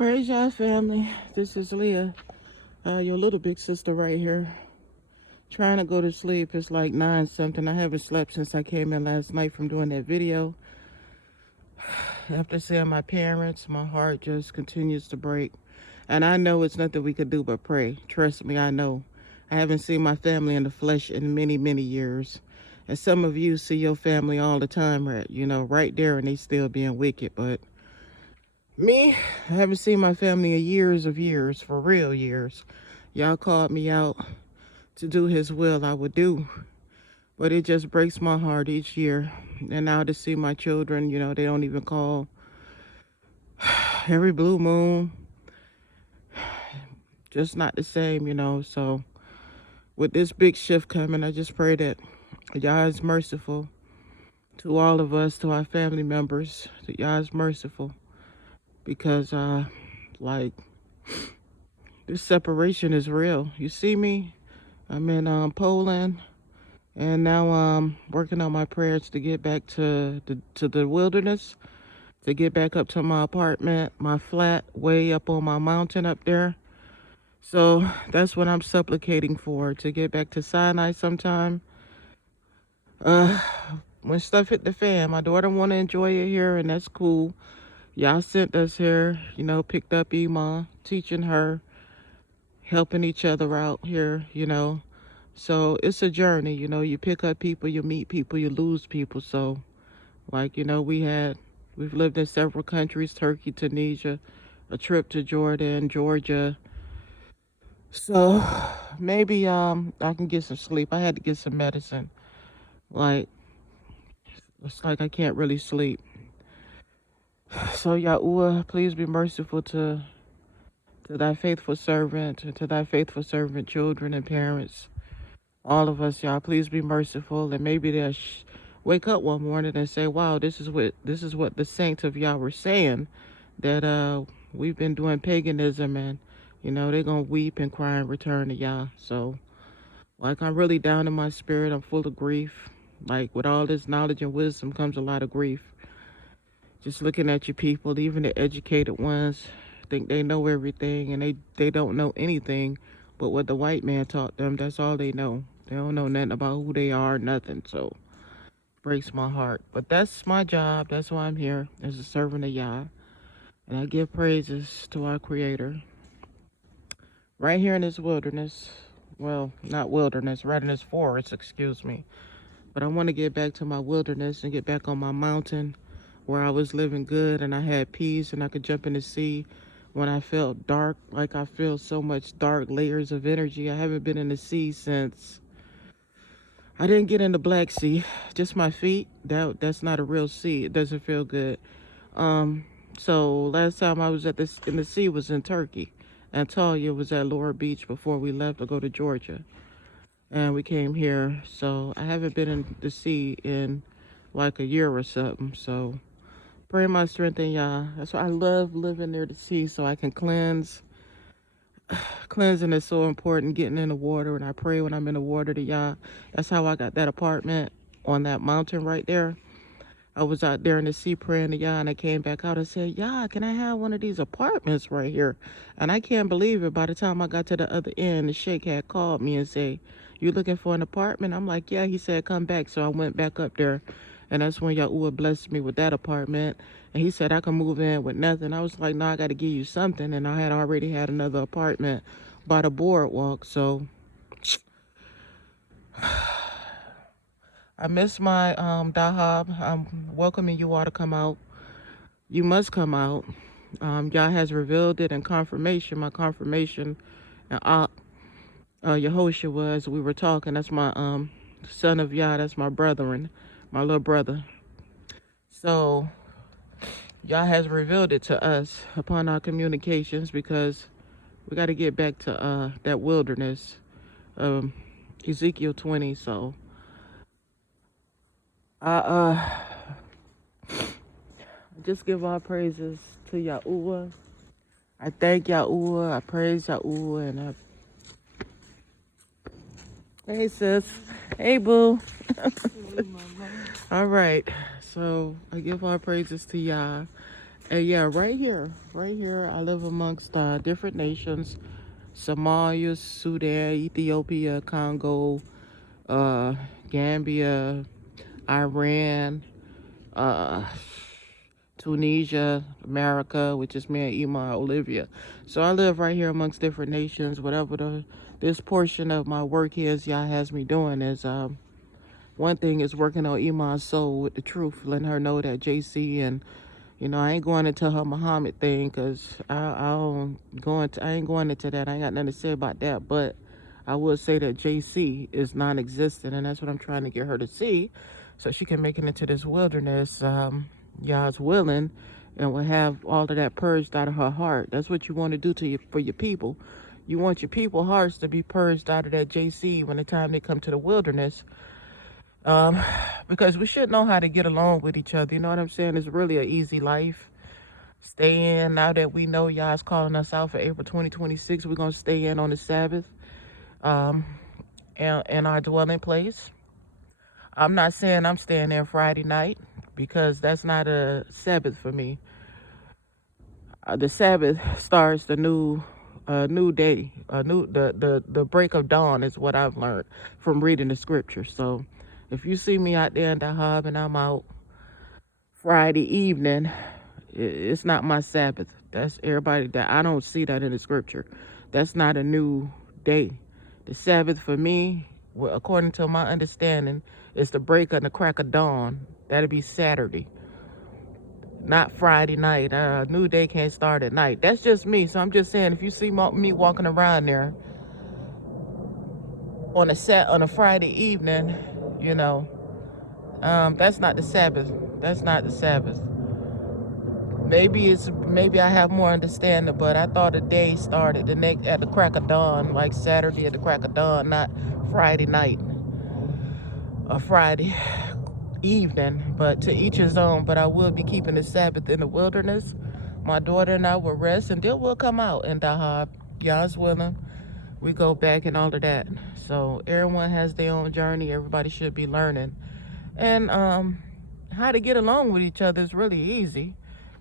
Praise y'all, family. This is Leah, your little big sister right here. Trying to go to sleep. It's like 9 something. I haven't slept since I came in last night from doing that video. After seeing my parents, my heart just continues to break. And I know it's nothing we could do but pray. Trust me, I know. I haven't seen my family in the flesh in many, many years. And some of you see your family all the time, right? Right there, and they still being wicked. But me, I haven't seen my family in years, for real years. Y'all called me out to do his will, I would do. But it just breaks my heart each year. And now to see my children, they don't even call every blue moon. Just not the same. So with this big shift coming, I just pray that Yah is merciful to all of us, to our family members, that Yah is merciful. Because, this separation is real. You see me? I'm in Poland, and now I'm working on my prayers to get back to the wilderness, to get back up to my apartment, my flat, way up on my mountain up there. So that's what I'm supplicating for, to get back to Sinai sometime. When stuff hit the fan, my daughter want to enjoy it here, and that's cool. Y'all sent us here, picked up Ema, teaching her, helping each other out here. So it's a journey, you pick up people, you meet people, you lose people. So we've lived in several countries, Turkey, Tunisia, a trip to Jordan, Georgia. So maybe I can get some sleep. I had to get some medicine. Like, it's like I can't really sleep. So Yahuwah, please be merciful to thy faithful servant, and to thy faithful servant children and parents. All of us, y'all, please be merciful, and maybe they'll wake up one morning and say, "Wow, this is what the saints of Yah were saying, that we've been doing paganism, and they're gonna weep and cry and return to Yah." So, I'm really down in my spirit. I'm full of grief. Like, with all this knowledge and wisdom comes a lot of grief. Just looking at you people, even the educated ones, think they know everything, and they don't know anything but what the white man taught them. That's all they know. They don't know nothing about who they are, nothing. So breaks my heart. But that's my job. That's why I'm here, as a servant of Yah. And I give praises to our Creator. Right here in this wilderness. Well, not wilderness, right in this forest, excuse me. But I want to get back to my wilderness and get back on my mountain, where I was living good and I had peace and I could jump in the sea when I felt dark. Like, I feel so much dark layers of energy. I haven't been in the sea since I didn't get in the Black Sea. Just my feet. That's not a real sea. It doesn't feel good. So last time I was in the sea was in Turkey. Antalya was at Laura Beach before we left to go to Georgia. And we came here. So I haven't been in the sea in like a year or something. So pray my strength in Yah. That's why I love living near the sea, so I can cleanse. Cleansing is so important, getting in the water, and I pray when I'm in the water to Yah. That's how I got that apartment on that mountain right there. I was out there in the sea praying to Yah, and I came back out and said, "Yah, can I have one of these apartments right here?" And I can't believe it. By the time I got to the other end, the sheikh had called me and said, "You looking for an apartment?" I'm like, "Yeah." He said, "Come back." So I went back up there, and that's when Yahuwah blessed me with that apartment. And he said I can move in with nothing. I was like, "No, I got to give you something." And I had already had another apartment by the boardwalk. So I miss my Dahab. I'm welcoming you all to come out. You must come out. Yah has revealed it in confirmation. My confirmation, and Yehoshua was, we were talking. That's my son of Yah. That's my brethren, my little brother. So Yah has revealed it to us upon our communications, because we got to get back to that wilderness, Ezekiel 20. So I just give all praises to Yahuwah. I thank Yahuwah. I praise Yahuwah, and hey sis, hey boo. All right, so I give all praises to Yah, And yeah, right here, I live amongst different nations: Somalia, Sudan, Ethiopia, Congo, uh, Gambia, Iran, uh, Tunisia, America, which is me and Ima Olivia. So I live right here amongst different nations. Whatever this portion of my work is, Yah has me doing is one thing is working on Ima's soul with the truth, letting her know that JC and I ain't going into her Muhammad thing because I ain't going into that. I ain't got nothing to say about that. But I will say that JC is non-existent, and that's what I'm trying to get her to see, so she can make it into this wilderness. Yah's willing, and will have all of that purged out of her heart. That's what you want to do for your people. You want your people hearts to be purged out of that JC when the time they come to the wilderness. Um, because we should know how to get along with each other. You know what I'm saying? It's really an easy life. Stay in. Now that we know y'all's calling us out for April 2026, we're going to stay in on the Sabbath um, in our dwelling place. I'm not saying I'm staying there Friday night because that's not a Sabbath for me. The Sabbath starts the new day, the break of dawn is what I've learned from reading the scripture. So if you see me out there in the hub and I'm out Friday evening, it's not my Sabbath. That's everybody that I don't see that in the scripture. That's not a new day. The Sabbath for me, well, according to my understanding, is the break of the crack of dawn. That'll be Saturday, not Friday night. New day can't start at night. That's just me. So I'm just saying, if you see me walking around there on a Friday evening, you know, that's not the Sabbath. That's not the Sabbath. Maybe I have more understanding, but I thought the day started the next at the crack of dawn, like Saturday at the crack of dawn, not Friday night or Friday evening. But to each his own. But I will be keeping the Sabbath in the wilderness. My daughter and I will rest, and then we'll come out in Dahab. Yah's willing. We go back and all of that. So everyone has their own journey. Everybody should be learning. And how to get along with each other is really easy.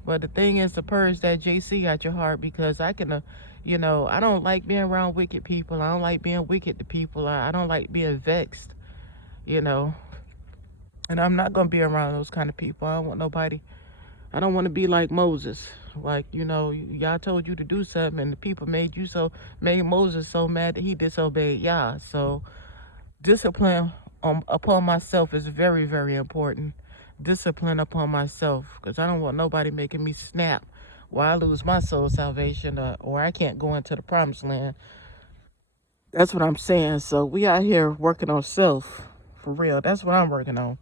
But the thing is to purge that JC out your heart, because I can, I don't like being around wicked people. I don't like being wicked to people. I don't like being vexed, you know. And I'm not going to be around those kind of people. I don't want nobody. I don't want to be like Moses. Like, Yah told you to do something and the people made Moses so mad that he disobeyed Yah. So discipline upon myself is very, very important. Discipline upon myself, because I don't want nobody making me snap while I lose my soul salvation, or I can't go into the promised land. That's what I'm saying. So we out here working on self, for real. That's what I'm working on.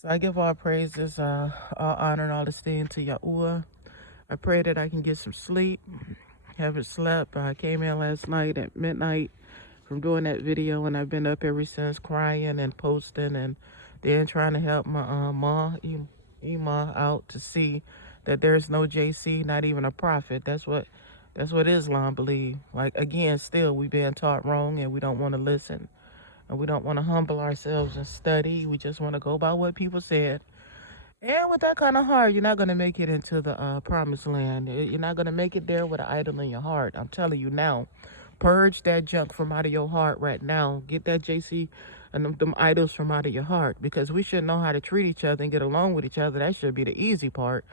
So I give all praises, all honor and all esteem to Yahuwah. I pray that I can get some sleep. Haven't slept. I came in last night at midnight from doing that video, and I've been up ever since, crying and posting, and then trying to help my Ima out to see that there's no JC, not even a prophet. That's what Islam believe. Like, again, still we being taught wrong, and we don't want to listen, and we don't want to humble ourselves and study. We just want to go by what people said. And with that kind of heart, you're not going to make it into the promised land. You're not going to make it there with an idol in your heart. I'm telling you now. Purge that junk from out of your heart right now. Get that JC and them idols from out of your heart, because we should know how to treat each other and get along with each other. That should be the easy part.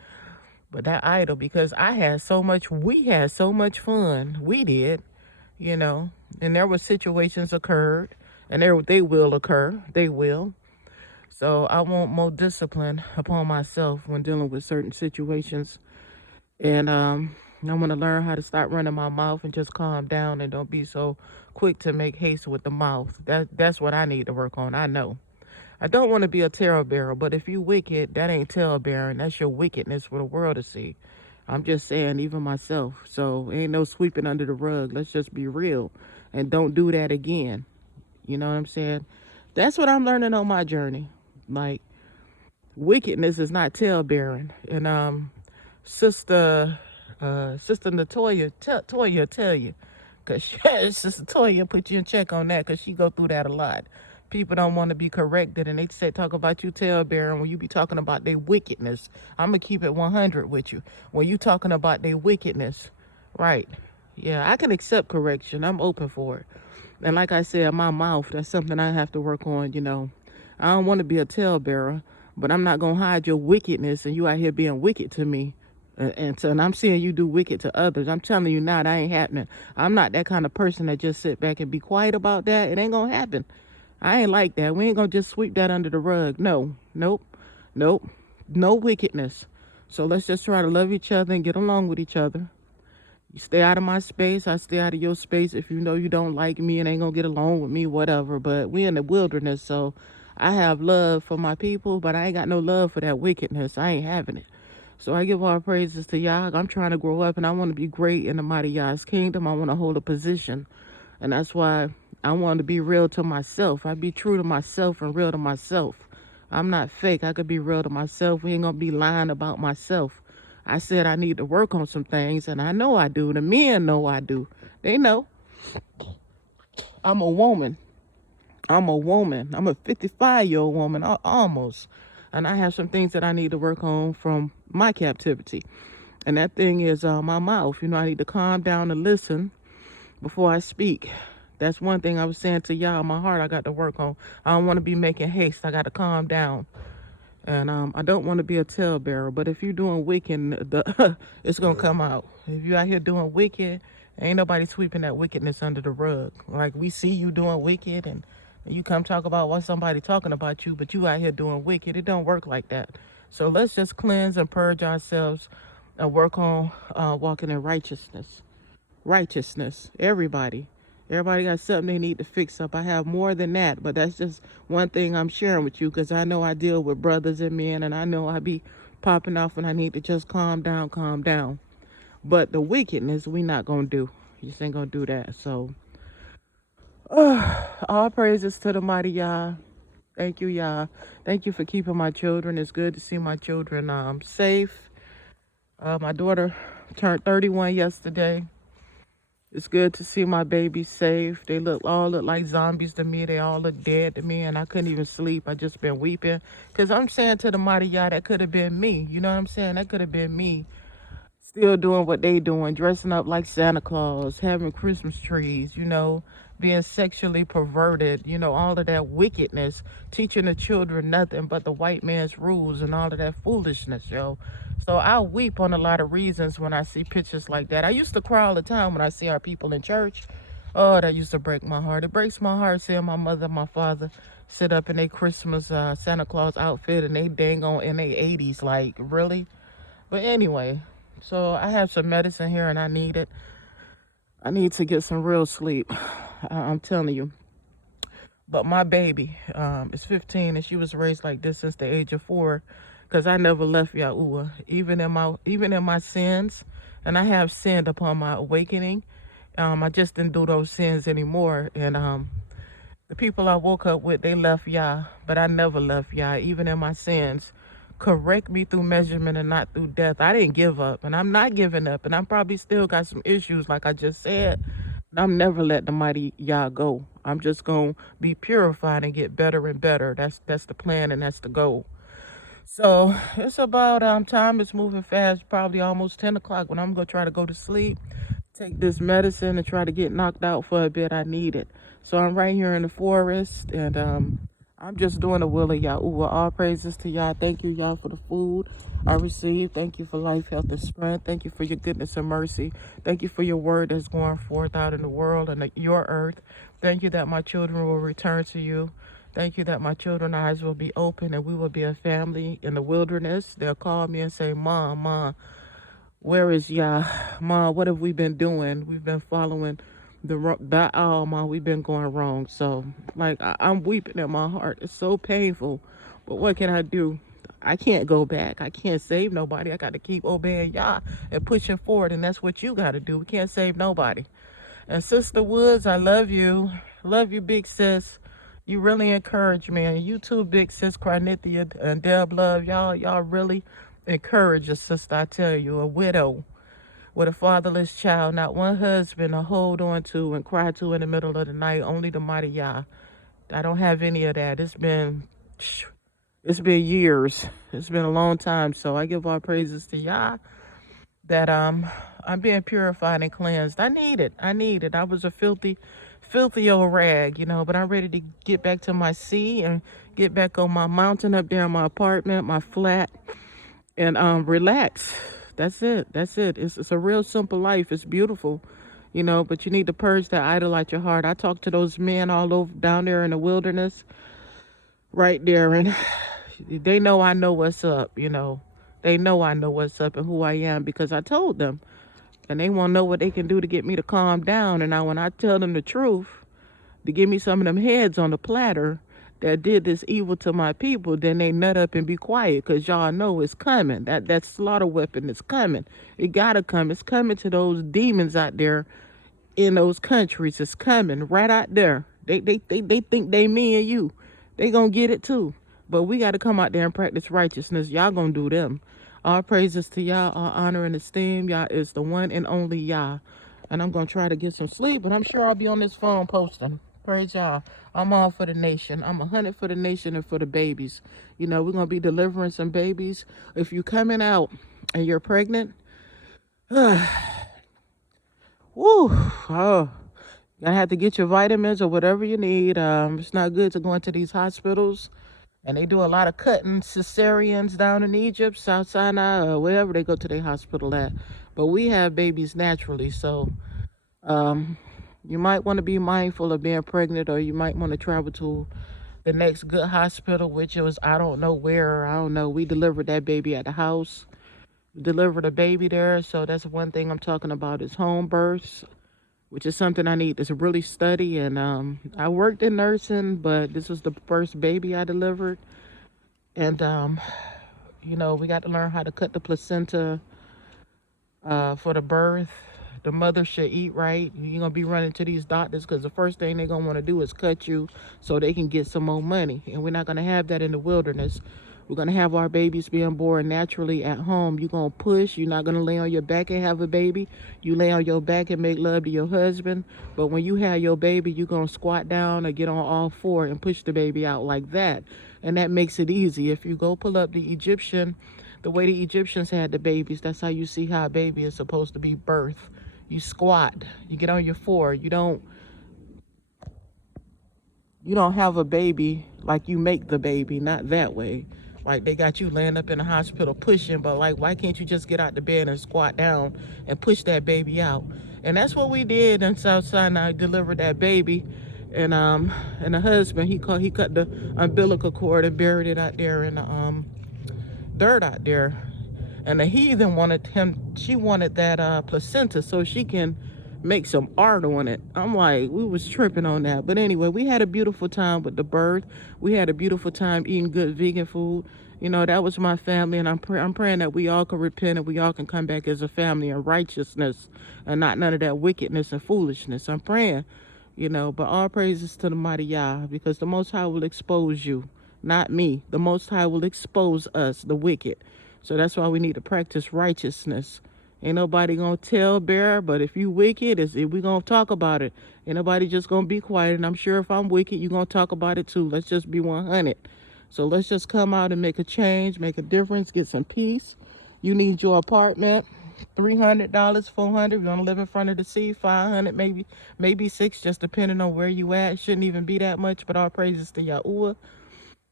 But that idol, because we had so much fun. We did, and there were situations occurred, and they will occur. They will. So I want more discipline upon myself when dealing with certain situations. And I want to learn how to stop running my mouth and just calm down and don't be so quick to make haste with the mouth. That's what I need to work on. I know. I don't want to be a talebearer, but if you wicked, that ain't talebearing. That's your wickedness for the world to see. I'm just saying, even myself. So ain't no sweeping under the rug. Let's just be real and don't do that again. You know what I'm saying? That's what I'm learning on my journey. Like, wickedness is not talebearing. And Sister Natoya Toya tell you, because Sister Toya put you in check on that, because she go through that a lot. People don't want to be corrected, and they say talk about you talebearing when you be talking about their wickedness. I'm gonna keep it 100 with you. When you talking about their wickedness, right? Yeah, I can accept correction. I'm open for it. And like I said, my mouth, that's something I have to work on, you know. I don't want to be a talebearer, but I'm not going to hide your wickedness and you out here being wicked to me. And I'm seeing you do wicked to others. I'm telling you now, that ain't happening. I'm not that kind of person that just sit back and be quiet about that. It ain't going to happen. I ain't like that. We ain't going to just sweep that under the rug. No, nope, nope, no wickedness. So let's just try to love each other and get along with each other. You stay out of my space, I stay out of your space. If you know you don't like me and ain't gonna get along with me, whatever. But we in the wilderness, so I have love for my people, but I ain't got no love for that wickedness. I ain't having it. So I give all praises to Yah. I'm trying to grow up and I want to be great in the mighty Yah's kingdom. I want to hold a position. And that's why I want to be real to myself. I be true to myself and real to myself. I'm not fake. I could be real to myself. We ain't gonna be lying about myself. I said I need to work on some things, and I know I do. The men know I do. They know. I'm a woman. I'm a woman. I'm a 55-year-old woman, almost. And I have some things that I need to work on from my captivity. And that thing is my mouth. You know, I need to calm down and listen before I speak. That's one thing I was saying to y'all. My heart I got to work on. I don't want to be making haste. I got to calm down. And I don't want to be a talebearer, but if you're doing wicked, it's going to come out. If you out here doing wicked, ain't nobody sweeping that wickedness under the rug. Like, we see you doing wicked, and you come talk about what somebody talking about you, but you out here doing wicked. It don't work like that. So let's just cleanse and purge ourselves and work on walking in righteousness. Righteousness, everybody got something they need to fix up. I have more than that, but that's just one thing I'm sharing with you, because I know I deal with brothers and men, and I know I be popping off and I need to just calm down. But the wickedness we not gonna do. You just ain't gonna do that. So all praises to the mighty Yah. Thank you, Yah. Thank you for keeping my children. It's good to see my children safe. My daughter turned 31 yesterday. It's good to see my babies safe. They all look like zombies to me. They all look dead to me, and I couldn't even sleep. I just been weeping. Because I'm saying to the mighty Yah, that could have been me. You know what I'm saying? That could have been me. Still doing what they doing, dressing up like Santa Claus, having Christmas trees, you know, being sexually perverted, you know, all of that wickedness, teaching the children nothing but the white man's rules and all of that foolishness, yo. So I weep on a lot of reasons when I see pictures like that. I used to cry all the time when I see our people in church. Oh, that used to break my heart. It breaks my heart seeing my mother and my father sit up in their Christmas Santa Claus outfit and they dang on in their 80s. Like, really? But anyway, so I have some medicine here and I need it. I need to get some real sleep. I'm telling you. But my baby is 15 and she was raised like this since the age of 4, because I never left Yahuwah, even in my sins, and I have sinned upon my awakening. I just didn't do those sins anymore, and the people I woke up with, they left Yah, but I never left Yah, even in my sins. Correct me through measurement and not through death. I didn't give up, and I'm not giving up, and I probably still got some issues, like I just said. I'm never let the mighty Yah go. I'm just gonna be purified and get better and better. That's the plan and that's the goal. So it's about time is moving fast. Probably almost 10 o'clock when I'm gonna try to go to sleep. Take this medicine and try to get knocked out for a bit. I need it. So I'm right here in the forest, and I'm just doing the will of Yahuwah. All praises to Yah. Thank you, Yah, for the food I received. Thank you for life, health, and strength. Thank you for your goodness and mercy. Thank you for your word that's going forth out in the world and your earth. Thank you that my children will return to you. Thank you that my children's eyes will be open and we will be a family in the wilderness. They'll call me and say, Mom, where is Yah? Mom, what have we been doing? We've been following Mom, we've been going wrong. So, like, I'm weeping in my heart. It's so painful. But what can I do? I can't go back. I can't save nobody. I got to keep obeying Yah and pushing forward. And that's what you got to do. We can't save nobody. And Sister Woods, I love you. Love you, big sis. You really encourage me. And you too, big sis Carnithia and Deb Love. Y'all really encourage a sister, I tell you, a widow with a fatherless child, not one husband to hold on to and cry to in the middle of the night, only the mighty Yah. I don't have any of that. It's been years. It's been a long time. So I give all praises to Yah that I'm being purified and cleansed. I need it. I need it. I was a filthy old rag, you know, but I'm ready to get back to my sea and get back on my mountain up there in my apartment, my flat, and relax. That's it. That's it. It's a real simple life. It's beautiful, you know, but you need to purge that idol out your heart. I talk to those men all over down there in the wilderness right there, and they know I know what's up, you know. They know I know what's up and who I am because I told them. And they want to know what they can do to get me to calm down. And now when I tell them the truth, to give me some of them heads on the platter that did this evil to my people, then they nut up and be quiet because y'all know it's coming. That slaughter weapon is coming. It gotta come. It's coming to those demons out there in those countries. It's coming right out there. They think they me and you. They gonna get it too. But we gotta come out there and practice righteousness. Y'all gonna do them. All praises to Yah, all honor and esteem. Yah is the one and only Yah. And I'm gonna try to get some sleep, but I'm sure I'll be on this phone posting. Praise Yah. I'm all for the nation. I'm 100 for the nation and for the babies. You know, we're gonna be delivering some babies. If you coming out and you're pregnant, woo, oh, gonna have to get your vitamins or whatever you need. It's not good to go into these hospitals, and they do a lot of cutting cesareans down in Egypt, South Sinai, or wherever they go to their hospital at. But we have babies naturally, so you might want to be mindful of being pregnant, or you might want to travel to the next good hospital, which was I don't know where. I don't know. We delivered that baby at the house. Delivered a baby there, so that's one thing I'm talking about is home births, which is something I need to really study. And I worked in nursing, but this was the first baby I delivered. And, you know, we got to learn how to cut the placenta for the birth. The mother should eat right. You're going to be running to these doctors because the first thing they're going to want to do is cut you so they can get some more money. And we're not going to have that in the wilderness. We're going to have our babies being born naturally at home. You're going to push. You're not going to lay on your back and have a baby. You lay on your back and make love to your husband. But when you have your baby, you're going to squat down or get on all four and push the baby out like that. And that makes it easy. If you go pull up the way the Egyptians had the babies, that's how you see how a baby is supposed to be birthed. You squat. You get on your four. You don't have a baby like you make the baby, not that way. Like they got you laying up in the hospital pushing, but like why can't you just get out the bed and squat down and push that baby out? And that's what we did in South Sinai, delivered that baby. And the husband, he cut the umbilical cord and buried it out there in the dirt out there. And the heathen she wanted that placenta so she can make some art on it. I'm like, we was tripping on that. But anyway, we had a beautiful time with the birth. We had a beautiful time eating good vegan food. You know, that was my family, and I'm praying that we all can repent and we all can come back as a family in righteousness and not none of that wickedness and foolishness. I'm praying, you know, but all praises to the mighty Yah, because the Most High will expose you, not me. The Most High will expose us, the wicked. So that's why we need to practice righteousness. Ain't nobody gonna tell bear, but if you wicked, we gonna talk about it. Ain't nobody just gonna be quiet. And I'm sure if I'm wicked, you gonna talk about it too. Let's just be 100. So let's just come out and make a change, make a difference, get some peace. You need your apartment, $300, $400. You wanna live in front of the sea, 500, maybe $6, just depending on where you at. Shouldn't even be that much, but all praises to Yahuwah.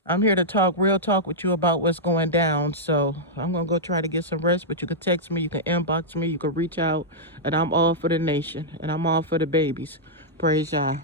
I'm here to talk real talk with you about what's going down. So I'm going to go try to get some rest, but you can text me, you can inbox me, you can reach out, and I'm all for the nation, and I'm all for the babies. Praise God.